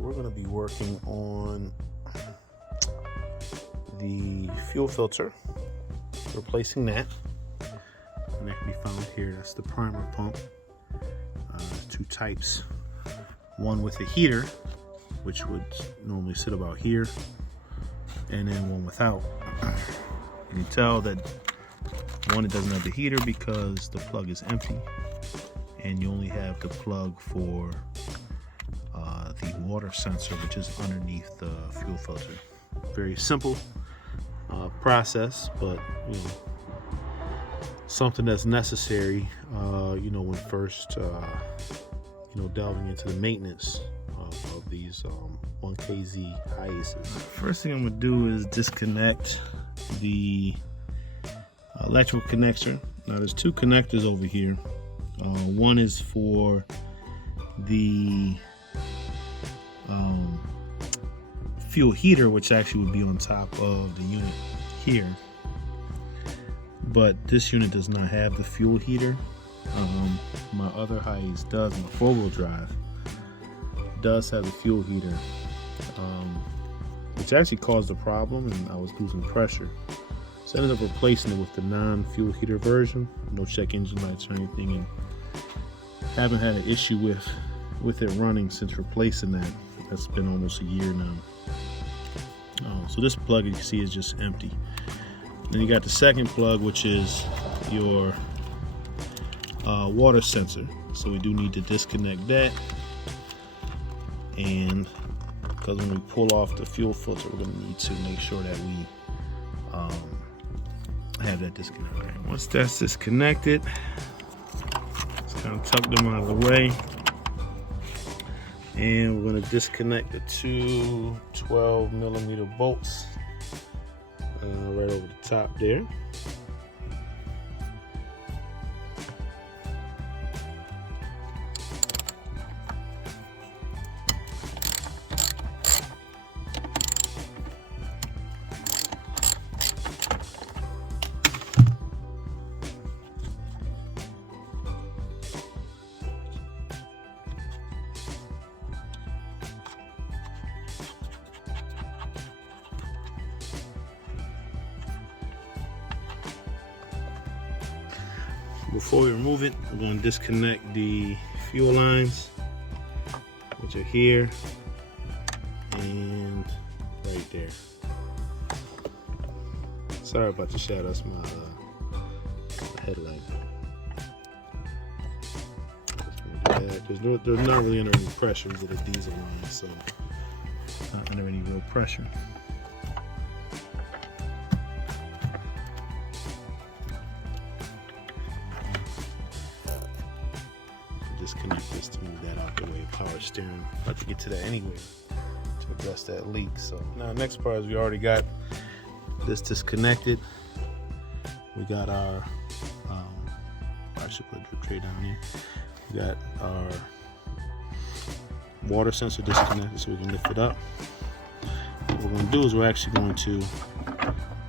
we're going to be working on the fuel filter, replacing that. And that can be found here. That's the primer pump. There's two types. One with a heater, which would normally sit about here, and then one without. You can tell that one, it doesn't have the heater because the plug is empty, and you only have the plug for the water sensor, which is underneath the fuel filter. Very simple process, but you know, something that's necessary when first delving into the maintenance of these 1 KZH Hiaces. First thing I'm going to do is disconnect the electrical connector. Now there's two connectors over here. One is for the fuel heater, which actually would be on top of the unit here, but this unit does not have the fuel heater. My other Hiace does. My 4-wheel drive does have the fuel heater, which actually caused a problem, and I was losing pressure, so I ended up replacing it with the non-fuel heater version. No check engine lights or anything, and haven't had an issue with it running since replacing that. That's been almost a year now. So this plug, you can see, is just empty. Then you got the second plug, which is your water sensor. So we do need to disconnect that, and because when we pull off the fuel filter, we're going to need to make sure that we have that disconnected. Right. Once that's disconnected, just kind of tuck them out of the way, and we're going to disconnect the two 12mm bolts right over the top there. Before we remove it, we're going to disconnect the fuel lines, which are here and right there. Sorry about the shadow, that's my headlight. There's not really under any pressure. These are the diesel lines, so not under any real pressure. Disconnect this to move that out the way. Power steering. About to get to that anyway to address that leak. So now next part is we already got this disconnected. We got our I should put a drip tray down here. We got our water sensor disconnected, so we can lift it up. What we're going to do is we're actually going to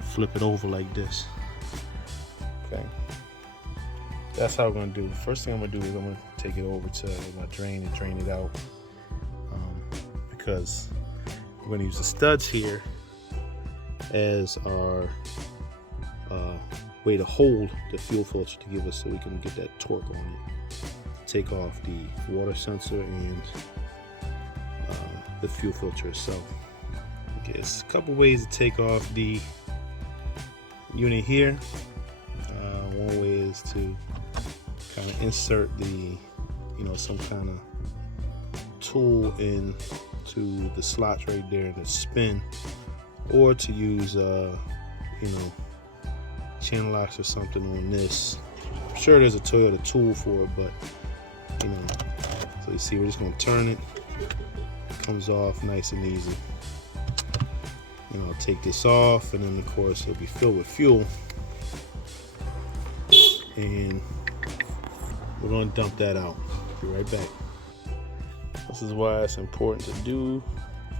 flip it over like this. Okay. That's how we're going to do it. First thing I'm going to do is I'm going to take it over to my drain and drain it out, because we're going to use the studs here as our way to hold the fuel filter to give us, so we can get that torque on it, take off the water sensor and the fuel filter itself. Okay, there's a couple ways to take off the unit here. One way is to kind of insert the, some kind of tool into the slots right there to spin, or to use, channel locks or something on this. I'm sure there's a Toyota tool for it, but so you see, we're just going to turn it. It comes off nice and easy. I'll take this off, and then of course it'll be filled with fuel, and we're going to dump that out. Be right back. This is why it's important to do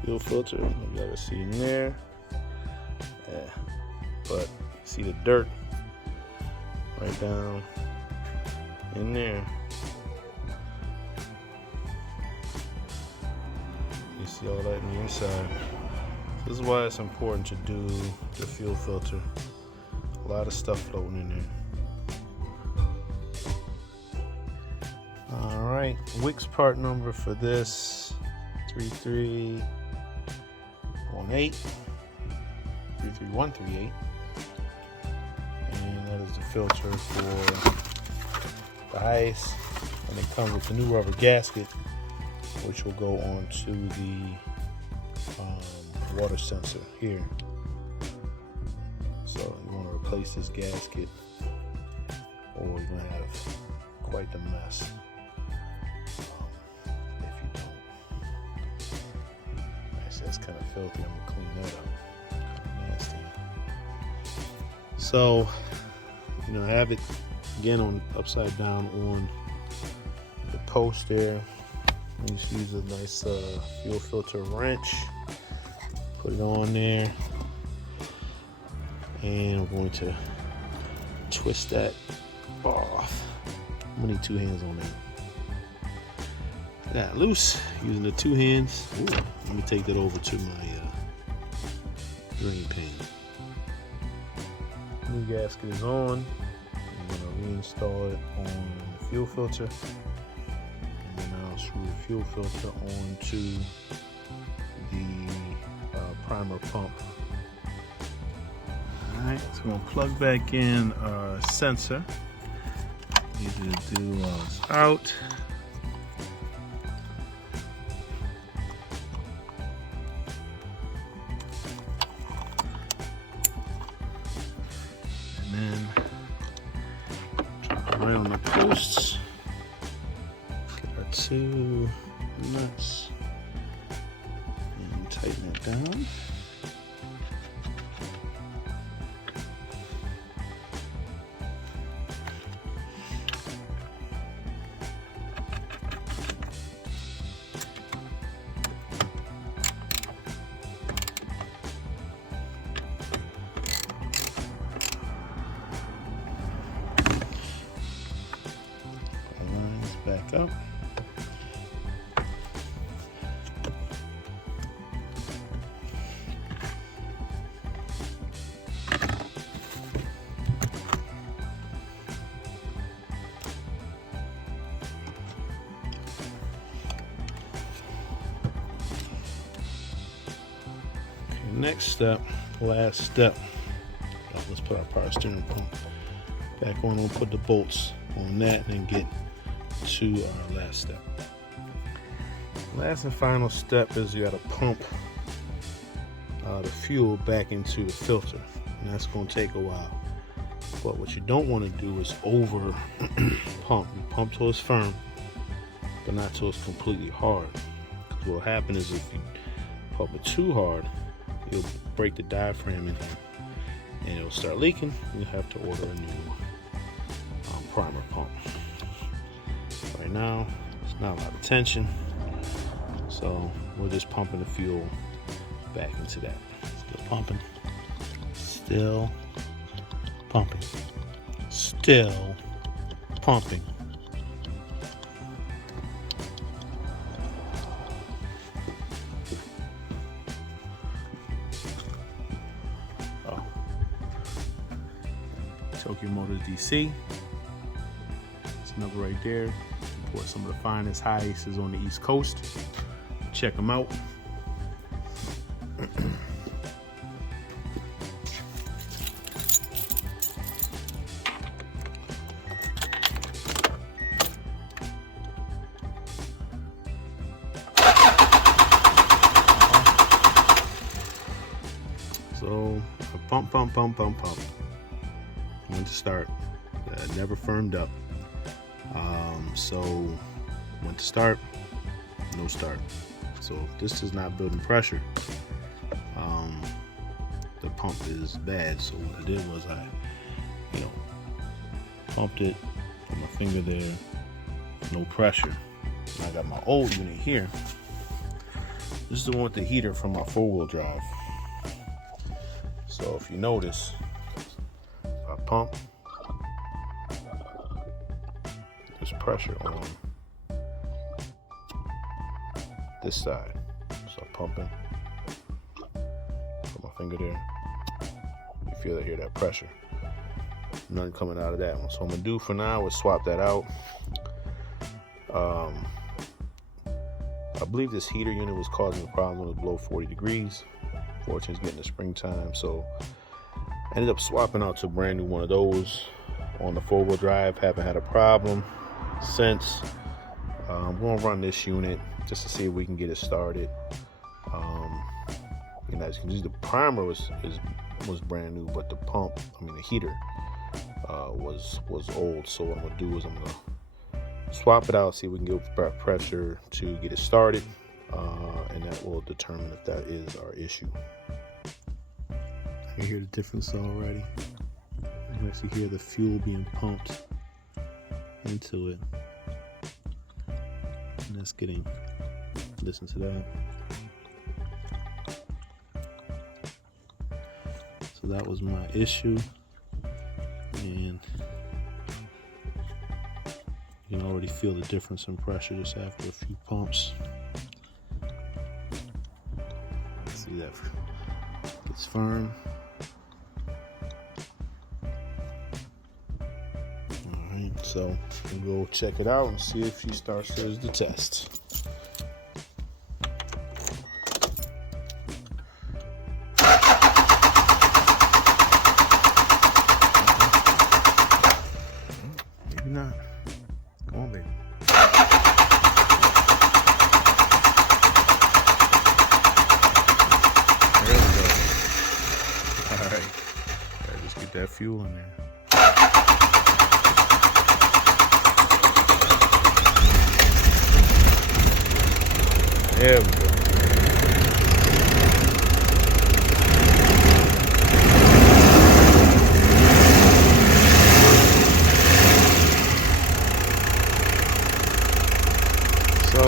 fuel filter. You gotta see in there, yeah, but see the dirt right down in there. You see all that on the inside. This is why it's important to do the fuel filter. A lot of stuff floating in there. All right, Wix part number for this 3318, 33138, and that is the filter for the Hiace, and it comes with the new rubber gasket, which will go onto the water sensor here. So you want to replace this gasket, or you're going to have quite the mess if you don't. Actually, that's kind of filthy. I'm going to clean that up. Nasty. So, I have it again on upside down on the post there. I just use a nice fuel filter wrench. Put it on there, and I'm going to twist that off. I'm gonna need two hands on that. That loose using the two hands. Ooh, let me take that over to my drain pan. New gasket is on. I'm gonna reinstall it on the fuel filter, and then I'll screw the fuel filter onto the primer pump. Alright, so I'm going to plug back in our sensor. Easy to do while it's out. And then drop it right on the posts. Get our two nuts. Tighten it down. Lines back up. Next step, last step. Let's put our power steering pump back on. We'll put the bolts on that and then get to our last step. Last and final step is you got to pump the fuel back into the filter, and that's going to take a while. But what you don't want to do is over pump. You pump till it's firm, but not till it's completely hard. Because what will happen is if you pump it too hard, you'll break the diaphragm in here and it'll start leaking. You have to order a new primer pump. Right now, it's not a lot of tension, so we're just pumping the fuel back into that. Still pumping, still pumping, still pumping. Tokyo Motors DC. It's another right there. Import some of the finest Hiaces on the East Coast. Check them out. So pump. When to start, never firmed up. So when to start, no start. So if this is not building pressure, the pump is bad. So what I did was I, pumped it, put my finger there, no pressure. And I got my old unit here. This is the one with the heater from my 4-wheel drive. So if you notice, I pump, there's pressure on this side. So I pumping. Put my finger there. You feel that, hear that pressure. Nothing coming out of that one. So what I'm gonna do for now is swap that out. I believe this heater unit was causing the problem when it was below 40 degrees. Fortunately, it's getting the springtime, so I ended up swapping out to a brand new one of those on the 4-wheel drive. Haven't had a problem since. I'm going to run this unit just to see if we can get it started. And as you can see, the primer was brand new, but the pump, the heater, was old. So what I'm gonna do is I'm gonna swap it out, see if we can get pressure to get it started, and that will determine if that is our issue. I can hear the difference already. You can actually hear the fuel being pumped into it. And that's getting, listen to that. So that was my issue. And you can already feel the difference in pressure just after a few pumps. See that it's firm. Alright, so we'll go check it out and see if she starts as the test. Maybe not. Come on, baby. There we go. Alright. Gotta just get that fuel in there. There we go. So,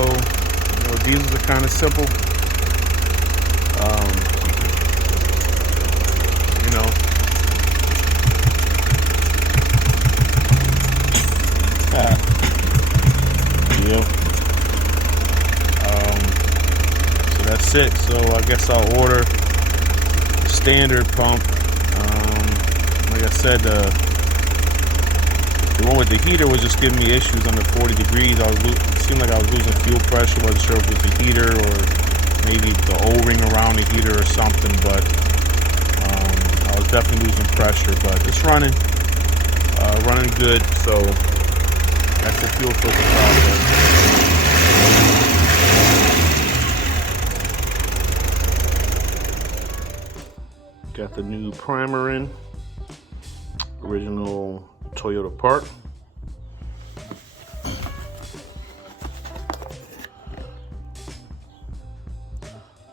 diesels are kind of simple. Yep. So that's it. So I guess I'll order a standard pump. Like I said, the one with the heater was just giving me issues under 40 degrees. It seemed like I was losing fuel pressure. Wasn't sure if it was the heater or maybe the O-ring around the heater or something, but I was definitely losing pressure. But it's running good. So that's the fuel filter process. Got the new primer in, original Toyota part.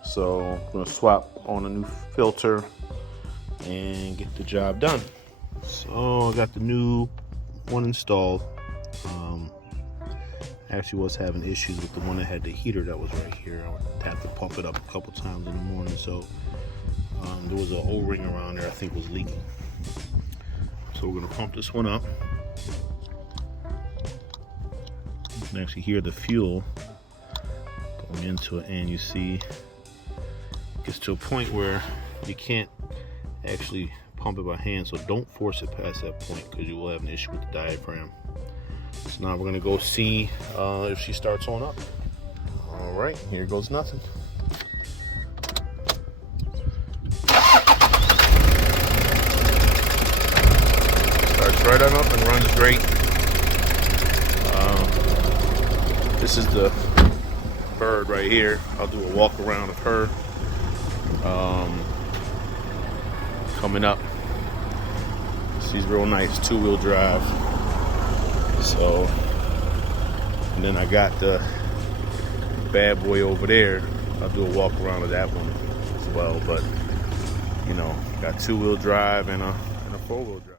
So I'm gonna swap on a new filter and get the job done. So I got the new one installed. Actually was having issues with the one that had the heater that was right here. I would have to pump it up a couple times in the morning. So there was an O-ring around there I think was leaking. So we're gonna pump this one up. You can actually hear the fuel going into it, and you see it gets to a point where you can't actually pump it by hand, so don't force it past that point because you will have an issue with the diaphragm. So now we're gonna go see if she starts on up. All right, here goes nothing. Starts right on up and runs great. This is the bird right here. I'll do a walk around of her. Coming up. She's real nice, 2-wheel drive. So, and then I got the bad boy over there. I'll do a walk around of that one as well. But got 2-wheel drive and a 4-wheel drive.